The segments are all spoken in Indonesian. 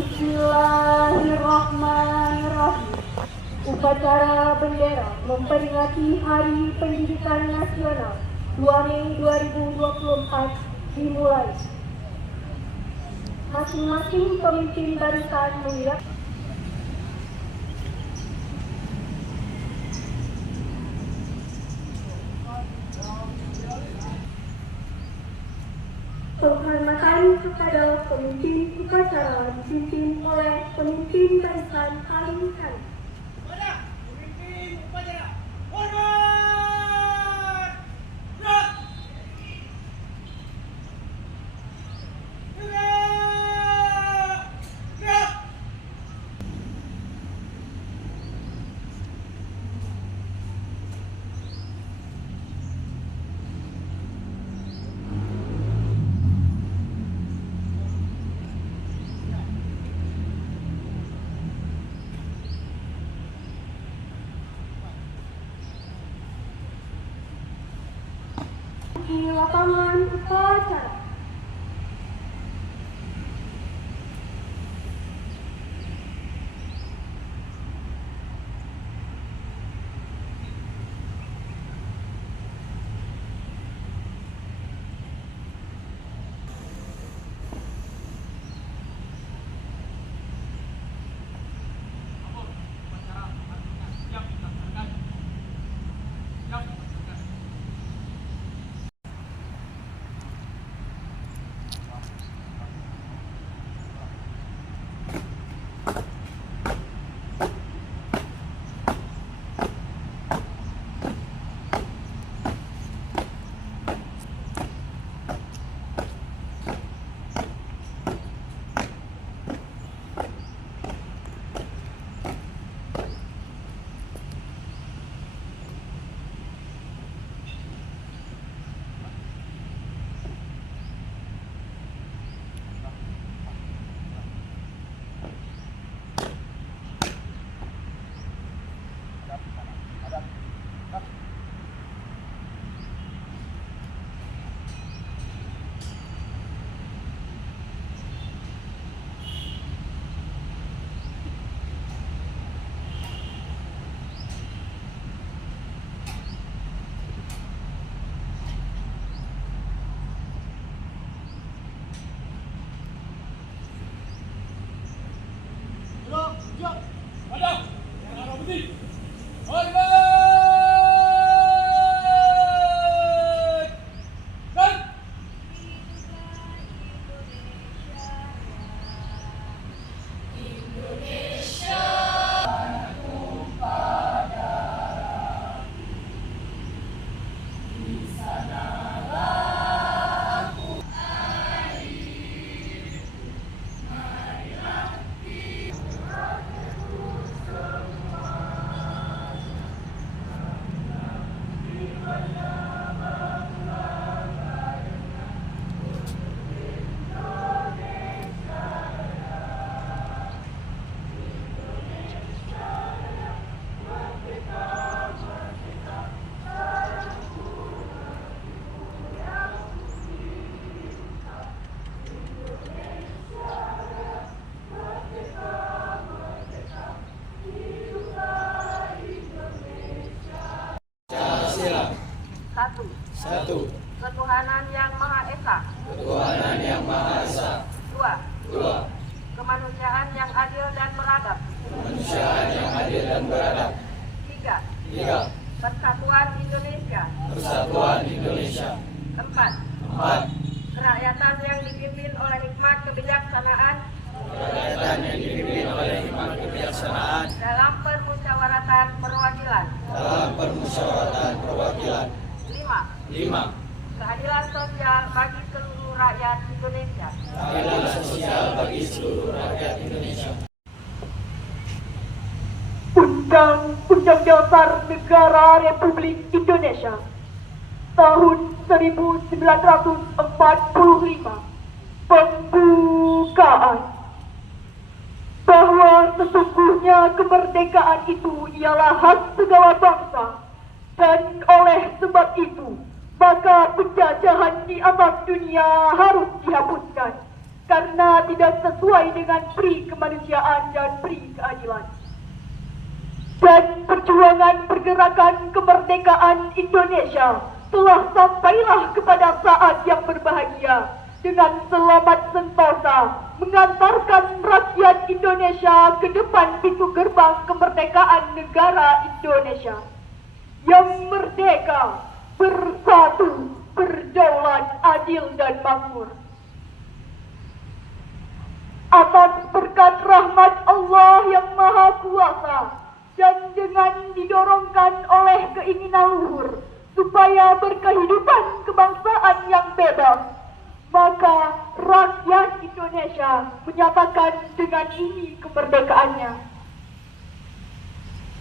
Bismillahirrahmanirrahim. Upacara bendera memperingati Hari Pendidikan Nasional 2 Mei 2024 dimulai. Masing-masing pemimpin barisan mengiak. Penghormatan kepada pemimpin upacara dipimpin oleh pemimpin barisan paling kanan. Pemimpin upacara, hormat! Gerak! Gerak! Gerak! Di lapangan upacara. Satu. Ketuhanan Yang Maha Esa. Ketuhanan Yang Maha Esa. Dua. Kemanusiaan yang adil dan beradab. Kemanusiaan yang adil dan beradab. Tiga. Persatuan Indonesia. Persatuan Indonesia. Empat. Kerakyatan yang dipimpin oleh hikmat kebijaksanaan. Kerakyatan yang dipimpin oleh hikmat kebijaksanaan. Dalam permusyawaratan perwakilan. Dalam permusyawaratan perwakilan. Lima. Keadilan sosial bagi seluruh rakyat Indonesia. Keadilan sosial bagi seluruh rakyat Indonesia. Undang-Undang Dasar Negara Republik Indonesia tahun 1945. Pembukaan. Bahwa sesungguhnya kemerdekaan itu ialah hak segala bangsa, dan oleh sebab itu maka penjajahan di atas dunia harus dihapuskan karena tidak sesuai dengan pri kemanusiaan dan pri keadilan. Dan perjuangan pergerakan kemerdekaan Indonesia telah sampailah kepada saat yang berbahagia dengan selamat sentosa mengantarkan rakyat Indonesia ke depan pintu gerbang kemerdekaan negara Indonesia yang merdeka, bersatu, berdaulat, adil dan makmur. Atas berkat rahmat Allah yang Maha Kuasa dan dengan didorongkan oleh keinginan luhur supaya berkehidupan kebangsaan yang bebas, maka rakyat Indonesia menyatakan dengan ini kemerdekaannya.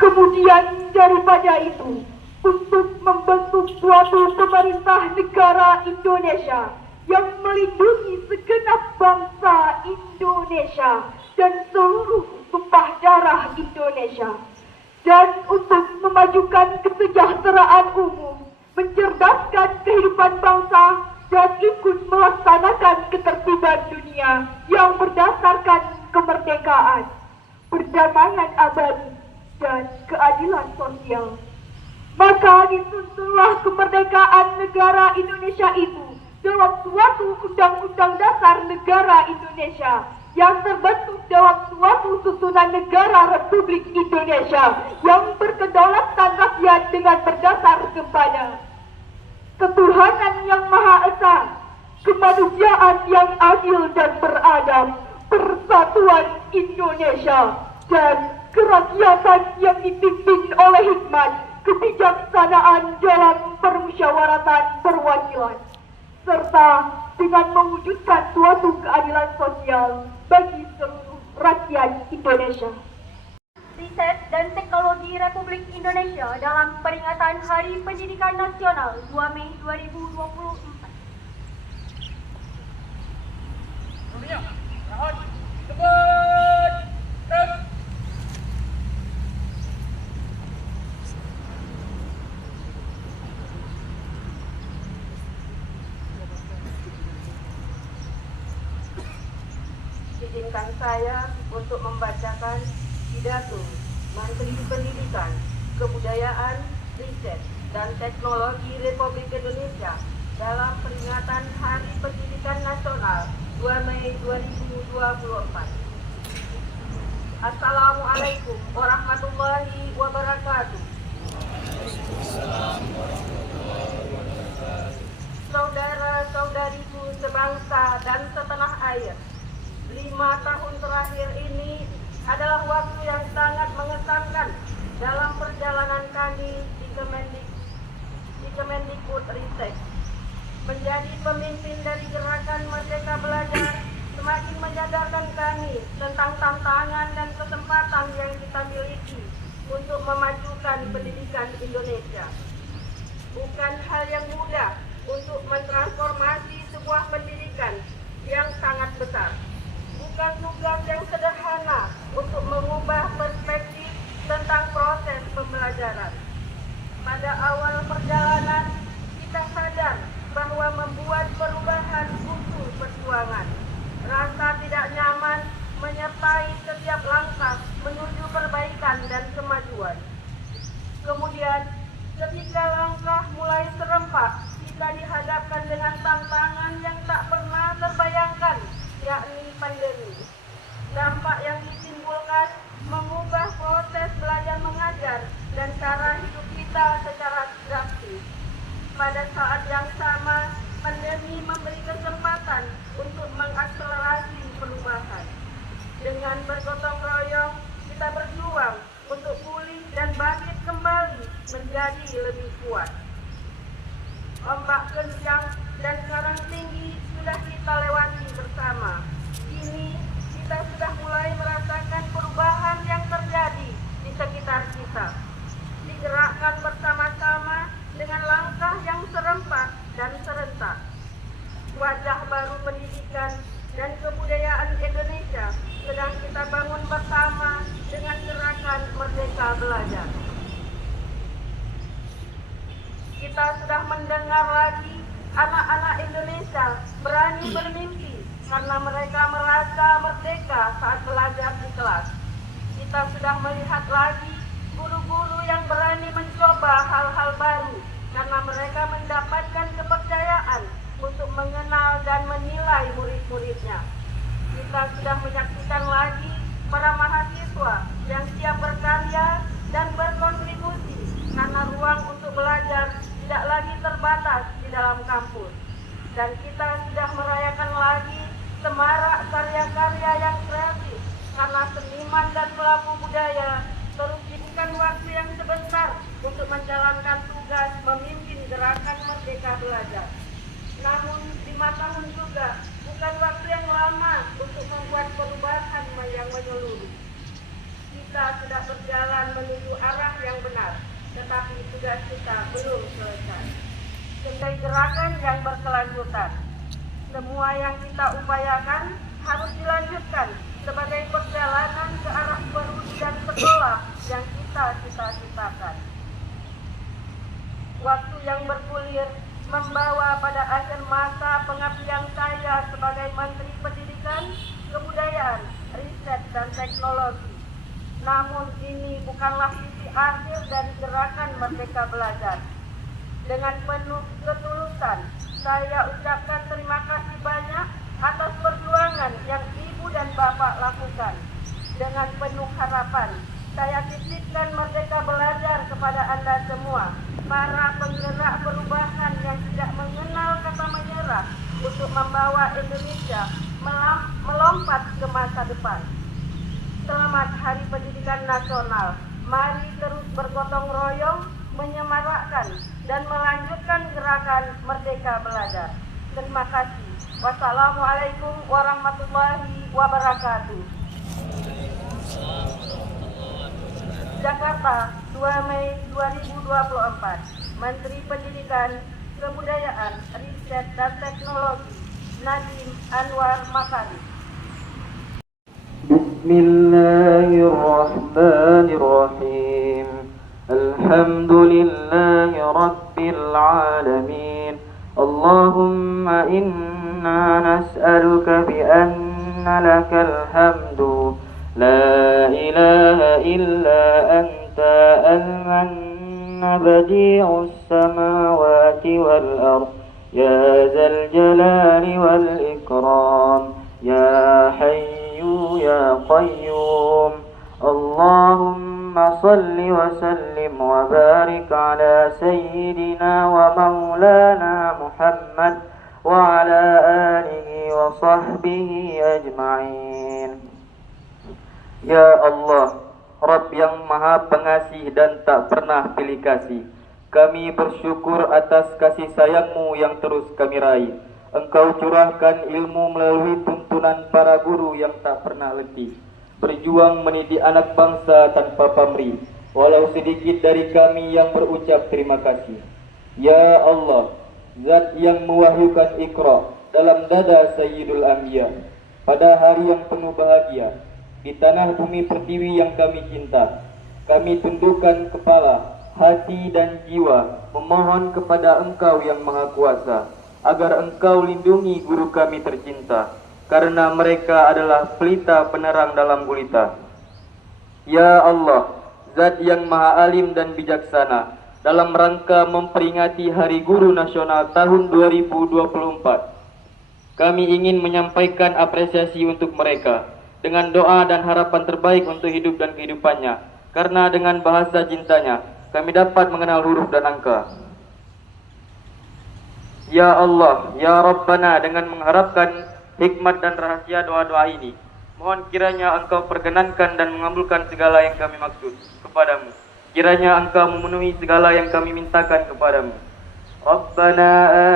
Kemudian daripada itu, untuk membentuk suatu pemerintah negara Indonesia yang melindungi segenap bangsa Indonesia dan seluruh tumpah darah Indonesia, dan untuk memajukan kesejahteraan umum, mencerdaskan kehidupan bangsa, dan ikut melaksanakan ketertiban dunia yang berdasarkan kemerdekaan, perdamaian abadi, dan keadilan sosial. Maka disusunlah kemerdekaan negara Indonesia itu dalam suatu undang-undang dasar negara Indonesia yang terbentuk dalam suatu susunan negara Republik Indonesia yang berkedaulatan rakyat dengan berdasar kepada ketuhanan yang Maha Esa, kemanusiaan yang adil dan beradab, persatuan Indonesia, dan kerakyatan yang dipimpin oleh hikmat, kebijaksanaan dalam permusyawaratan perwakilan, serta dengan mewujudkan suatu keadilan sosial bagi seluruh rakyat Indonesia. Riset dan Teknologi Republik Indonesia dalam peringatan Hari Pendidikan Nasional 2 Mei 2024. Dunia, rahat, debat, rem. Izinkan saya untuk membacakan pidato Menteri Pendidikan, Kebudayaan, Riset, dan Teknologi Republik Indonesia dalam peringatan Hari Pendidikan Nasional 2 Mei 2024. Assalamualaikum warahmatullahi wabarakatuh. Saudara-saudariku sebangsa dan setanah air, 5 tahun terakhir ini adalah waktu yang sangat mengesankan dalam perjalanan kami di Kemendikbudristek. Menjadi pemimpin dari gerakan Merdeka Belajar semakin menyadarkan kami tentang tantangan dan kesempatan yang kita miliki untuk memajukan pendidikan Indonesia. Bukan hal yang mudah untuk mentransformasi sebuah pendidikan yang sangat besar. Bukan tugas yang sederhana untuk mengubah perspektif tentang proses pembelajaran. Pada awal perjalanan, kita sadar bahwa membuat perubahan butuh perjuangan. Rasa tidak nyaman menyertai setiap langkah menuju perbaikan dan kemajuan. Kemudian, ketika langkah mulai serempak, kita dihadapkan dengan tantangan yang tak pernah terbayangkan, yakni pandemi. Dampak yang ditimbulkan mengubah proses belajar mengajar dan cara hidup kita secara drastis. Pada saat yang sama, pandemi memberi kesempatan untuk mengakselerasi perubahan. Dengan bergotong royong, kita berjuang untuk pulih dan bangkit kembali menjadi lebih kuat. Ombak kencang dan karang tinggi sudah kita lewati bersama. Kini kita sudah mulai merasakan perubahan yang terjadi di sekitar kita. Digerakkan bersama-sama dengan langkah yang serempak dan serentak. Wajah baru pendidikan dan kebudayaan Indonesia sedang kita bangun bersama dengan gerakan Merdeka Belajar. Kita sudah mendengar lagi anak-anak Indonesia berani bermimpi karena mereka merasa merdeka saat belajar di kelas. Kita sudah melihat lagi guru-guru yang berani mencoba hal-hal baru karena mereka mendapatkan kepercayaan untuk mengenal dan menilai murid-muridnya. Kita sudah menyaksikan lagi para mahasiswa yang siap berkarya dan berkontribusi karena ruang untuk belajar tidak lagi terbatas di dalam kampus. Dan kita sudah merayakan lagi semarak karya-karya yang kreatif karena seniman dan pelaku budaya terus diberikan waktu yang sebentar untuk menjalankan tugas memimpin gerakan Merdeka Belajar. Namun 5 tahun juga bukan waktu yang lama untuk membuat perubahan yang menyeluruh. Kita sudah berjalan menuju arah yang benar, tetapi tugas kita belum selesai. Sebagai gerakan yang berkelanjutan, semua yang kita upayakan harus dilanjutkan sebagai perjalanan ke arah perwujudan dan sekolah yang kita cita-citakan. Waktu yang bergulir membawa pada akhir masa pengabdian saya sebagai Menteri Pendidikan, Kebudayaan, Riset, dan Teknologi. Namun ini bukanlah sisi akhir dari gerakan Merdeka Belajar. Dengan penuh ketulusan, saya ucapkan terima kasih banyak atas perjuangan yang Ibu dan Bapak lakukan. Dengan penuh harapan, saya titipkan Merdeka Belajar kepada Anda semua, para penggerak perubahan yang tidak mengenal kata menyerah untuk membawa Indonesia melompat ke masa depan. Selamat Hari Pendidikan Nasional. Mari terus bergotong royong, menyemarakkan dan melanjutkan gerakan Merdeka Belajar. Terima kasih. Wassalamualaikum warahmatullahi wabarakatuh. Jakarta, 2 Mei 2024. Menteri Pendidikan, Kebudayaan, Riset, dan Teknologi, Nadiem Anwar Makarim. Bismillahirrahmanirrahim. Alhamdulillahi Rabbil Alamin. Allahumma inna nas'aluka bi anna lakal hamdu la ilaha illa anta al-manna badi'us samawati wal ard ya zal jalali wal ikram ya hayyu ya qayyum. Allahumma salli wa sallim wa barik ala sayyidina wa maulana Muhammad wa ala alihi wa sahbihi ajma'in. Ya Allah, Rabb yang maha pengasih dan tak pernah pilih kasih, kami bersyukur atas kasih sayang-Mu yang terus kami raih. Engkau curahkan ilmu melalui tuntunan para guru yang tak pernah letih, berjuang mendidik anak bangsa tanpa pamrih. Walau sedikit dari kami yang berucap terima kasih. Ya Allah, Zat yang mewahyukan Iqra dalam dada Sayyidul Anbiya pada hari yang penuh bahagia di tanah bumi pertiwi yang kami cinta, kami tundukkan kepala, hati dan jiwa memohon kepada Engkau yang Maha Kuasa agar Engkau lindungi guru kami tercinta, karena mereka adalah pelita penerang dalam gulita. Ya Allah, Zat yang Maha Alim dan Bijaksana, dalam rangka memperingati Hari Guru Nasional tahun 2024, kami ingin menyampaikan apresiasi untuk mereka dengan doa dan harapan terbaik untuk hidup dan kehidupannya, karena dengan bahasa cintanya kami dapat mengenal huruf dan angka. Ya Allah, Ya Rabbana, dengan mengharapkan hikmat dan rahasia doa-doa ini, mohon kiranya Engkau perkenankan dan mengabulkan segala yang kami maksud kepadamu. Kiranya Engkau memenuhi segala yang kami mintakan kepadamu. Rabbana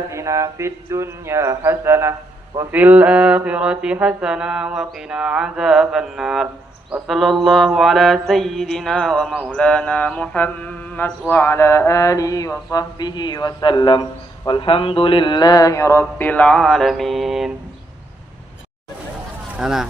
atina fid dunya hasanah wa fil akhirati hasanah wa qina azabannar. Wa sallallahu ala sayyidina wa maulana Muhammad wa ala alihi wa sahbihi wa sallam. Walhamdulillahi rabbil alamin. Ana